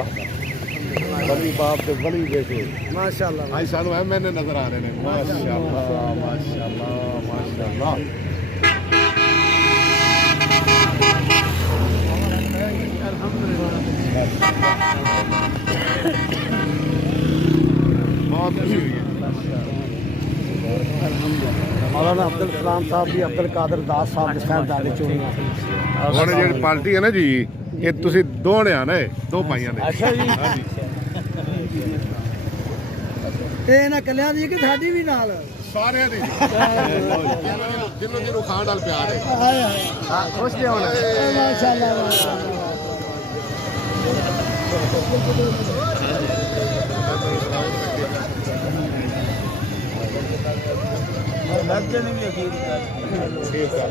वली बाप ते वली बेटे माशाअल्लाह आज सानू एमएनए नजर आ रहे हैं माशाअल्लाह माशाअल्लाह माशाअल्लाह बहुत खुशी हुई है मौलाना अब्दुल कलाम साहब भी अब्दुल कादर दास साहब के साहबजादे चुनिया ਹੁਣ ਜਿਹੜੀ ਪਾਰਟੀ ਹੈ ਨਾ ਜੀ ਇਹ ਤੁਸੀਂ ਦੋਹਣਿਆਂ ਨੇ ਦੋ ਭਾਈਆਂ ਨੇ ਅੱਛਾ ਜੀ ਹਾਂਜੀ ਤੇ ਇਹਨਾਂ ਕੱਲਿਆਂ ਦੀ ਕਿ ਸਾਡੀ ਵੀ ਨਾਲ ਸਾਰਿਆਂ ਦੀ ਜਿਹਨੂੰ ਜਿਹਨੂੰ ਖਾਣ ਨਾਲ ਪਿਆਰ ਹੈ ਹਾਏ ਹਾਏ ਖੁਸ਼ ਨੇ ਹੁਣ ਮਾਸ਼ਾਅੱਲਾ ਲੱਗ ਜਾਣੀ ਵੀ ਅਖੀਰ ਠੀਕ ਹੈ